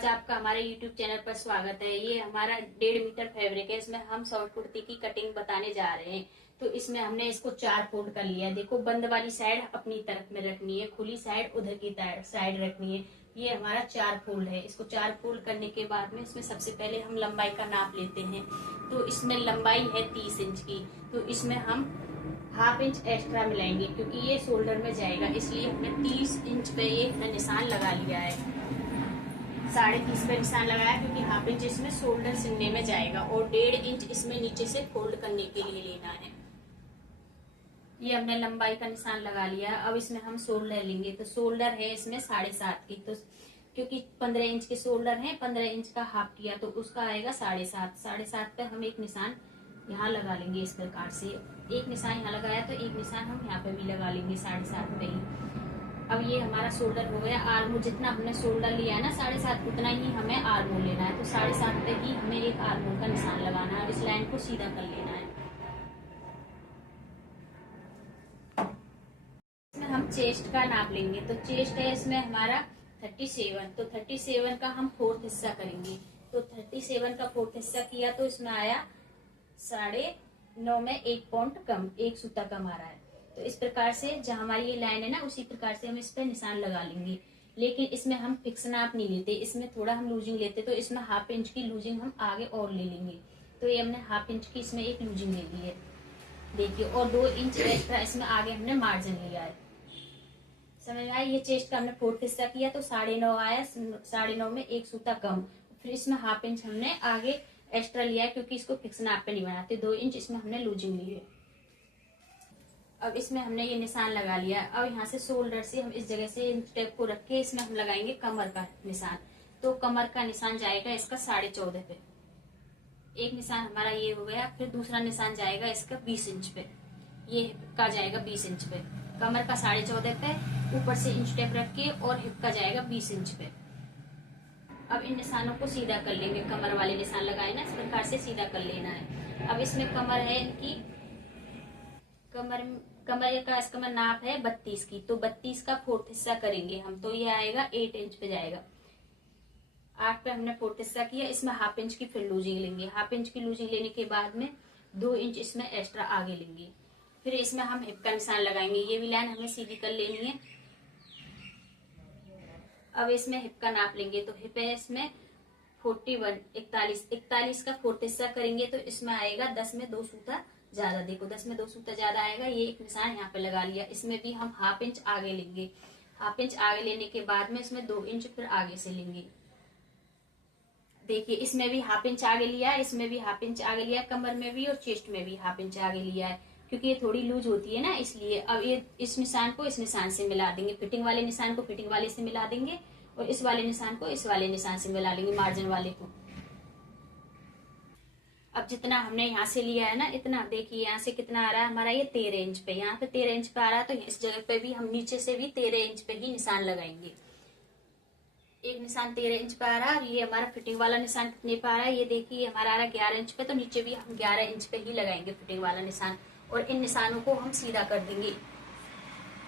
आज आपका हमारे YouTube चैनल पर स्वागत है। ये हमारा 1.5 मीटर फैब्रिक है। इसमें हम शॉर्ट कुर्ती की कटिंग बताने जा रहे हैं। तो इसमें हमने इसको 4 फोल्ड कर लिया है। देखो, बंद वाली साइड अपनी तरफ में रखनी है, खुली साइड उधर की साइड रखनी है। ये हमारा 4 फोल्ड है। इसको 4 फोल्ड करने के बाद में इसमें सबसे पहले हम लंबाई का नाप लेते हैं। तो इसमें लंबाई है 30 इंच की। तो इसमें हम ½ इंच एक्स्ट्रा मिलाएंगे क्योंकि ये शोल्डर में जाएगा, इसलिए हमने 30 इंच पे ये हमने निशान लगा लिया है। 30.5 पे निशान लगाया क्योंकि ½ इंच इसमें शोल्डर सिलने में जाएगा और 1.5 इंच इसमें नीचे से फोल्ड करने के लिए लेना है। ये हमने लंबाई का निशान लगा लिया। अब इसमें हम शोल्डर लेंगे। तो शोल्डर है इसमें 7.5 की। तो क्योंकि 15 इंच के शोल्डर है, 15 इंच का हाफ किया तो उसका आएगा 7.5 पे हम एक निशान यहाँ लगा लेंगे। इस प्रकार से एक निशान यहाँ लगाया तो एक निशान हम यहाँ पे भी लगा लेंगे 7.5 पे ही। अब ये हमारा शोल्डर हो गया। आर्मोल जितना हमने शोल्डर लिया है ना 7.5, उतना ही हमें आर्मोल लेना है। तो 7.5 पे ही हमें एक आर्मोल का निशान लगाना है। इस लाइन को सीधा कर लेना है। इसमें हम चेस्ट का नाप लेंगे। तो चेस्ट है इसमें हमारा 37। तो 37 का हम 4th हिस्सा करेंगे। तो 37 का 4th हिस्सा किया तो इसमें आया 9.5 में 1 पॉइंट कम, 1 सूता कम आ रहा है। तो इस प्रकार से जहां हमारी ये लाइन है ना, उसी प्रकार से हम इस पे निशान लगा लेंगे। लेकिन इसमें हम फिक्स नाप नहीं लेते, इसमें थोड़ा हम लूजिंग लेते। तो इसमें ½ इंच की लूजिंग हम आगे और ले लेंगे। तो ये हमने ½ इंच की इसमें एक लूजिंग ले ली है, देखिए। और 2 इंच एक्स्ट्रा इसमें आगे हमने मार्जिन लिया है। समझ में आया? ये चेस्ट का हमने 4th हिस्सा किया तो 9.5 आया। 9.5 में 1 सूता कम। फिर इसमें ½ इंच हमने आगे एक्स्ट्रा लिया है क्योंकि इसको फिक्स नाप पे नहीं बनाते। 2 इंच इसमें हमने लूजिंग ली है। अब इसमें हमने ये निशान लगा लिया। अब यहाँ से शोल्डर से हम इस जगह से टेप को रख के इसमें हम लगाएंगे कमर का निशान। तो कमर का निशान जाएगा इसका 14.5 पे। एक निशान हमारा ये हो गया। फिर दूसरा निशान जाएगा इसका 20 इंच पे। ये हिप का जाएगा 20 इंच पे। कमर का 14.5 पे, ऊपर से इंच टेप रख के, और हिप का जाएगा 20 इंच पे। अब इन निशानों को सीधा कर लेंगे। कमर वाले निशान लगाए ना, इस प्रकार से सीधा कर लेना है। अब इसमें कमर है इनकी, कमर नाप है 32 की। तो 32 का 4th हिस्सा करेंगे हम। तो ये आएगा 8 इंच पे जाएगा। 8 पे हमने 4th हिस्सा किया। इसमें ½ इंच की फिर लूजिंग लेंगे। ½ इंच की लूजिंग लेने के बाद में 2 इंच इसमें एक्स्ट्रा आगे लेंगे। फिर इसमें हम हिप का निशान लगाएंगे। ये भी लाइन हमें सीधी कर लेनी है। अब इसमें हिप का नाप लेंगे। तो हिप है इसमें 41 का 4th हिस्सा करेंगे। तो इसमें आएगा 10 में 2 सूता ज्यादा। देखो, 10 में 2 सूता ज्यादा आएगा। ये एक निशान यहाँ पे लगा लिया। इसमें भी हम ½ इंच आगे लेंगे। ½ इंच आगे लेने के बाद में इसमें 2 इंच फिर आगे से लेंगे। देखिए, इसमें भी ½ इंच आगे लिया है, इसमें भी ½ इंच आगे लिया, कमर में भी और चेस्ट में भी ½ इंच आगे लिया है क्योंकि ये थोड़ी लूज होती है ना, इसलिए। अब ये इस निशान को इस निशान से मिला देंगे। फिटिंग वाले निशान को फिटिंग वाले से मिला देंगे और इस वाले निशान को इस वाले निशान से मिला लेंगे, मार्जिन वाले को। अब जितना हमने यहाँ से लिया है ना, इतना देखिए यहाँ से कितना आ रहा है हमारा, ये 13 इंच पे। यहाँ पे 13 इंच पे आ रहा है। तो इस जगह पे भी हम नीचे से भी 13 इंच पे ही निशान लगाएंगे। एक निशान 13 इंच पे आ रहा है और ये हमारा फिटिंग वाला निशान कितने पे आ रहा है, ये देखिए हमारा आ रहा है 11 इंच पे। तो नीचे भी हम 11 इंच पे ही लगाएंगे फिटिंग वाला निशान। और इन निशानों को हम सीधा कर देंगे।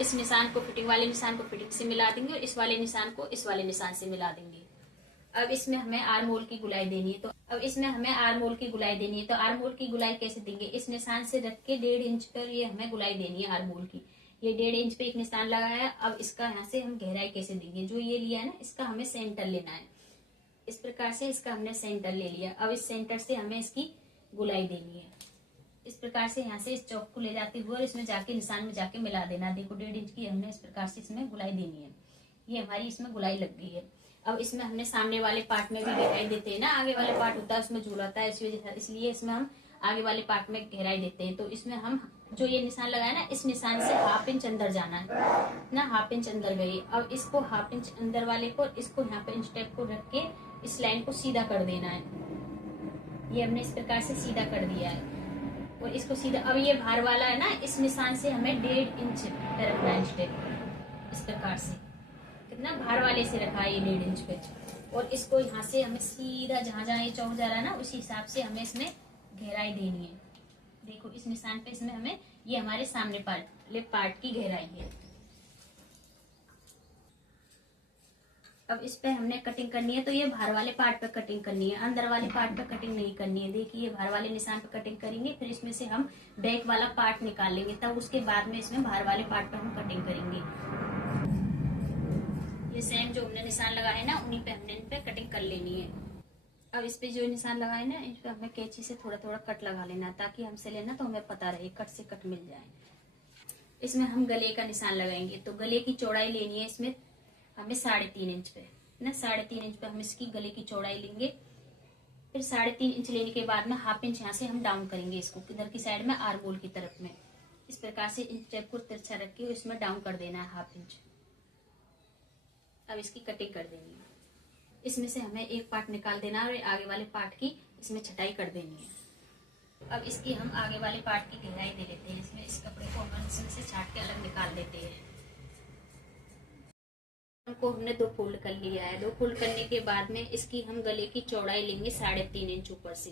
इस निशान को फिटिंग वाले निशान को फिटिंग से मिला देंगे और इस वाले निशान को इस वाले निशान से मिला देंगे। अब इसमें हमें आर्मोल की गुलाई देनी है। तो आर्मोल की गुलाई कैसे देंगे? इस निशान से रख के 1.5 इंच पर ये हमें गुलाई देनी है आर्मोल की। ये 1.5 इंच पे एक निशान लगाया है। अब इसका यहाँ से हम गहराई कैसे देंगे? जो ये लिया है ना, इसका हमें सेंटर लेना है। इस प्रकार से इसका हमने सेंटर ले लिया। अब इस सेंटर से हमें इसकी गुलाई देनी है। इस प्रकार से यहाँ से इस चौक को ले जाते हुए और इसमें जाके निशान में जाके मिला देना। देखो, 1.5 इंच की हमने इस प्रकार से इसमें गुलाई देनी है। ये हमारी इसमें गुलाई लग गई है। अब इसमें हमने सामने वाले पार्ट में भी गहराई देते हैं ना, आगे वाले पार्ट होता है उसमें झूल होता है, इसलिए इसमें हम आगे वाले पार्ट में गहराई देते हैं। तो इसमें हम जो ये निशान लगाया ना, इस निशान से ½ इंच अंदर जाना है ना। ½ इंच अंदर गई। अब इसको ½ इंच अंदर वाले को, इसको यहाँ पे इंच टेप को रख के इस लाइन को सीधा कर देना है। ये हमने इस प्रकार से सीधा कर दिया है और इसको सीधा। अब ये बाहर वाला है ना, इस निशान से हमें 1.5 इंच रखना है इंच टेप। इस प्रकार से कितना बाहर वाले से रखा है ये 1.5 इंच पे। और इसको यहाँ से हमें सीधा जहां जहां ये चौक जा रहा है ना, उसी हिसाब से हमें इसमें गहराई देनी है। देखो, इस निशान पे इसमें हमें, ये हमारे सामने पार्ट की गहराई है। अब इस पे हमने कटिंग करनी है, तो ये बाहर वाले पार्ट पे कटिंग करनी है, अंदर वाले पार्ट पे कटिंग नहीं करनी है। देखिए बाहर वाले निशान पे कटिंग करेंगे, फिर इसमें से हम बैक वाला पार्ट निकाल लेंगे, तब उसके बाद में इसमें बाहर वाले पार्ट पे हम कटिंग करेंगे। ये सेम जो हमने निशान लगाए ना, उन्हीं पे हमने इन पे कटिंग कर लेनी है। अब इस पे जो निशान लगाए ना, इस पे हमें कैंची से थोड़ा थोड़ा कट लगा लेना है, ताकि हमसे लेना तो हमें पता रहे, कट से कट मिल जाए। इसमें हम गले का निशान लगाएंगे, तो गले की चौड़ाई लेनी है इसमें हमें 3.5 इंच पे ना, 3.5 इंच पे हम इसकी गले की चौड़ाई लेंगे। फिर 3.5 इंच लेने के बाद में हाफ इंच यहाँ से हम डाउन करेंगे इसको, इधर की साइड में आर्म होल की तरफ में। इस प्रकार से इंच टेप को तिरछा रख के इसमें डाउन कर देना है हाफ इंच। अब इसकी कटिंग कर देनी है। इसमें से हमें एक पार्ट निकाल देना है और आगे वाले पार्ट की इसमें छटाई कर देनी है। अब इसकी हम आगे वाले पार्ट की गहराई दे लेते हैं। इसमें इस कपड़े को हम इसमें से छाट के अलग निकाल देते हैं। को हमने 2 फोल्ड कर लिया है। 2 फोल्ड करने के बाद में इसकी हम गले की चौड़ाई लेंगे 3.5 इंच ऊपर से।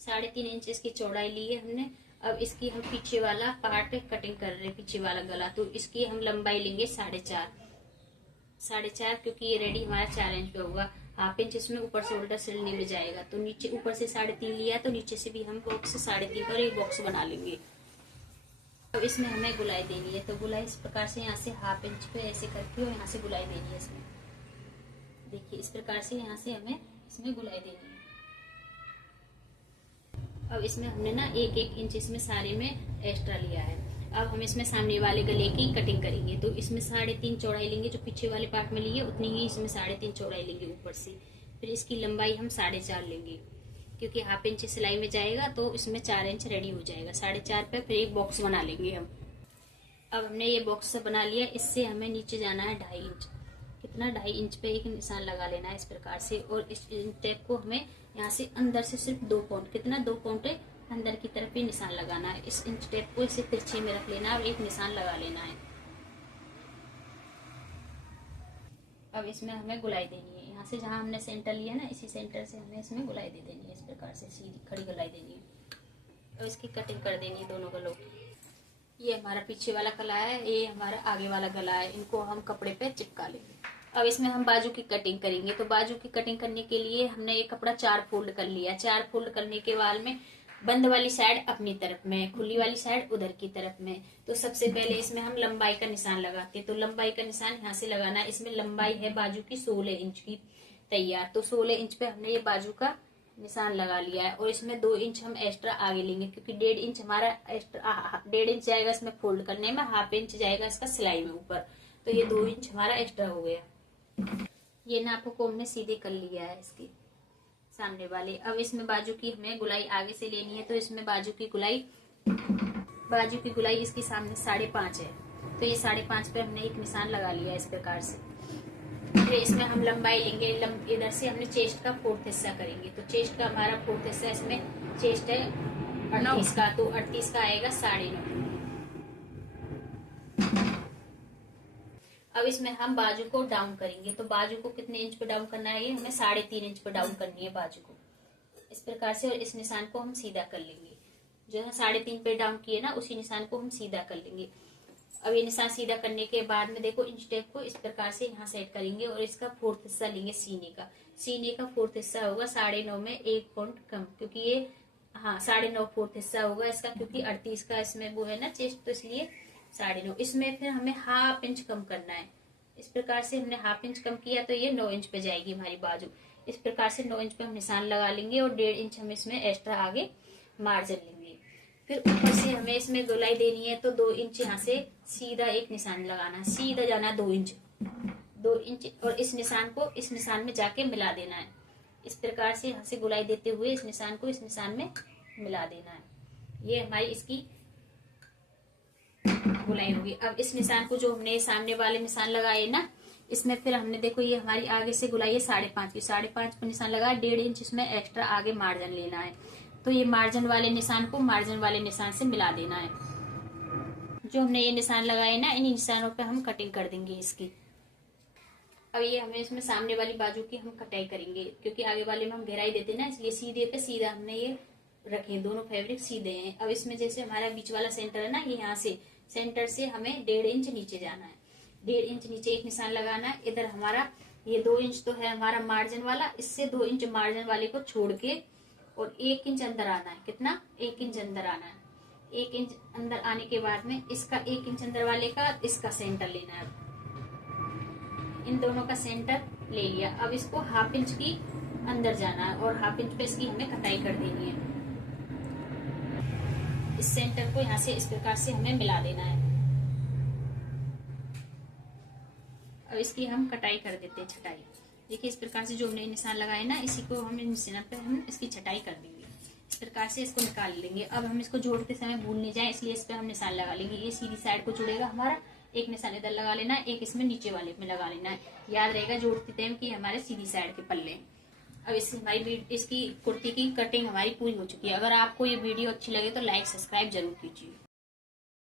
3.5 इंच इसकी चौड़ाई ली है हमने। अब इसकी हम पीछे वाला पार्ट कटिंग कर रहे हैं, पीछे वाला गला, तो इसकी हम लंबाई लेंगे 4.5 क्योंकि ये रेडी हमारा 4 इंच पे होगा। हाफ इंच इसमें ऊपर से उल्टा सिलने में जाएगा, तो नीचे ऊपर से 3.5 लिया, तो नीचे से भी हम बॉक्स 3.5 पर एक बॉक्स बना लेंगे। अब इसमें हमें गुलाई देनी है, तो गुलाई इस प्रकार से यहाँ से हाफ इंच पे ऐसे करके और यहाँ से गुलाई देनी है इसमें। देखिए इस प्रकार से यहाँ से हमें इसमें गुलाई देनी है। अब इसमें हमने ना 1-1 इंच इसमें सारे में एक्स्ट्रा लिया है। अब हम इसमें सामने वाले गले की कटिंग करेंगे, तो इसमें 3.5 चौड़ाई लेंगे, जो पीछे वाले पार्ट में ली है उतनी ही इसमें 3.5 चौड़ाई लेंगे ऊपर से। फिर इसकी लंबाई हम 4.5 लेंगे, क्योंकि हाफ इंच सिलाई में जाएगा तो इसमें 4 इंच रेडी हो जाएगा। 4.5 पे फिर एक बॉक्स बना लेंगे हम। अब हमने ये बॉक्स बना लिया, इससे हमें नीचे जाना है 2.5 इंच। कितना 2.5 इंच पे एक निशान लगा लेना है इस प्रकार से। और इस टेप को हमें यहाँ से अंदर से सिर्फ 2 पॉइंट, कितना 2 पॉइंट अंदर की तरफ ही निशान लगाना है। इस इंच टेप को इसे तिरछे में रख लेना है और एक निशान लगा लेना है। अब इसमें हमें गुलाई देनी है, यहाँ से जहाँ हमने सेंटर लिया ना, इसी सेंटर से हमें इसमें गुलाई दे देनी है। इस प्रकार से सीधी खड़ी गुलाई देनी है। अब इसकी कटिंग कर देनी है दोनों गलों की। ये हमारा पीछे वाला गला है, ये हमारा आगे वाला गला है, इनको हम कपड़े पे चिपका लेंगे। अब इसमें हम बाजू की कटिंग करेंगे, तो बाजू की कटिंग करने के लिए हमने ये कपड़ा 4 फोल्ड कर लिया। 4 फोल्ड करने के बाद में बंद वाली साइड अपनी तरफ में, खुली वाली साइड उधर की तरफ में। तो सबसे पहले इसमें हम लंबाई का निशान लगाते हैं, तो लंबाई का निशान यहाँ से लगाना है। इसमें लंबाई है बाजू की 16 इंच की तैयार, तो 16 इंच पे हमने ये बाजू का निशान लगा लिया है। और इसमें 2 इंच हम एक्स्ट्रा आगे लेंगे, क्योंकि 1.5 इंच हमारा एक्स्ट्रा, 1.5 इंच जाएगा इसमें फोल्ड करने में, हाफ इंच जाएगा इसका सिलाई में ऊपर, तो ये 2 इंच हमारा एक्स्ट्रा हो गया। ये नाप को हमने सीधे कर लिया है इसकी सामने वाले। अब इसमें बाजू की हमें गुलाई आगे से लेनी है, तो इसमें बाजू की गुलाई इसके सामने 5.5 है, तो ये 5.5 पे हमने एक निशान लगा लिया इस प्रकार से। फिर इसमें हम लंबाई लेंगे, इधर से हमने चेस्ट का 4th हिस्सा करेंगे, तो चेस्ट का हमारा 4th हिस्सा, इसमें चेस्ट है 38 का, तो 38 का आएगा 9.5। अब इसमें हम बाजू को डाउन करेंगे, तो बाजू को कितने इंच पे डाउन करना है, ये हमें 3.5 इंच पे डाउन करनी है बाजू को इस प्रकार से। और इस निशान को हम सीधा कर लेंगे, जो है 3.5 पे डाउन किए ना, उसी निशान को हम सीधा कर लेंगे। अब ये निशान सीधा करने के बाद में देखो इंच टेप को इस प्रकार से यहाँ सेट करेंगे और इसका 4th हिस्सा लेंगे सीने का। सीने का 4th हिस्सा होगा 9.5 में 1 पॉइंट कम, क्योंकि ये 9.5 4th हिस्सा होगा इसका, क्योंकि 38 का इसमें वो है ना चेस्ट, तो इसलिए 9.5। इसमें फिर हमें हाफ इंच कम करना है। इस प्रकार से हमने हाफ इंच कम किया, तो ये 9 इंच पे जाएगी हमारी बाजू। इस प्रकार से 9 इंच पे हम निशान लगा लेंगे और 1.5 इंच हम इसमें एक्स्ट्रा आगे मार्जिन लेंगे। फिर ऊपर से हमें इसमें गोलाई देनी है, तो 2 इंच यहाँ से सीधा एक निशान लगाना है, सीधा जाना 2 इंच, और इस निशान को इस निशान में जाके मिला देना है। इस प्रकार से यहाँ से गोलाई देते हुए इस निशान को इस निशान में मिला देना है। ये हमारी इसकी गोलाई होगी। अब इस निशान को जो हमने सामने वाले निशान लगाए ना, इसमें फिर हमने देखो ये हमारी आगे से गोलाई है 5.5 की, 5.5 पर निशान लगा, 1.5 इंच इसमें एक्स्ट्रा आगे मार्जिन लेना है। तो ये मार्जिन वाले निशान को मार्जिन वाले निशान से मिला देना है। जो हमने ये निशान लगाए ना, इन निशानों पे हम कटिंग कर देंगे इसकी। अब ये हमें इसमें सामने वाली बाजू की हम कटाई करेंगे, क्योंकि आगे वाले में हम घेराई देते ना, इसलिए सीधे पे सीधा हमने ये रखे, दोनों फैब्रिक सीधे हैं। अब इसमें जैसे हमारा बीच वाला सेंटर है ना, ये यहाँ से सेंटर से हमें 1.5 इंच नीचे जाना है। 1.5 इंच नीचे एक निशान लगाना है। इधर हमारा ये 2 इंच तो है हमारा मार्जिन वाला, इससे 2 इंच मार्जिन वाले को छोड़ के और 1 इंच अंदर आना है। कितना? 1 इंच अंदर आना है। 1 इंच अंदर आने के बाद में इसका 1 इंच अंदर वाले का इसका सेंटर लेना है। इन दोनों का सेंटर ले लिया। अब इसको हाफ इंच की अंदर जाना है और हाफ इंच पे इसकी हमें कटाई कर देनी है। इस सेंटर को यहाँ से इस प्रकार से हमें मिला देना है। अब इसकी हम कटाई कर देते हैं, छटाई। देखिए इस प्रकार से जो हमने निशान लगाए ना, इसी को हम निशान पे हम इसकी छटाई कर देंगे। इस प्रकार से इसको निकाल लेंगे। अब हम इसको जोड़ते समय भूल नहीं जाए, इसलिए इस पे हम निशान लगा लेंगे। ये सीधी साइड को जुड़ेगा हमारा, एक निशान इधर लगा लेना है, एक इसमें नीचे वाले में लगा लेना है। याद रहेगा जोड़ते टाइम कि हमारे सीधी साइड के पल्ले। अब इसकी कुर्ती की कटिंग हमारी पूरी हो चुकी है। अगर आपको ये वीडियो अच्छी लगे तो लाइक सब्सक्राइब जरूर कीजिए।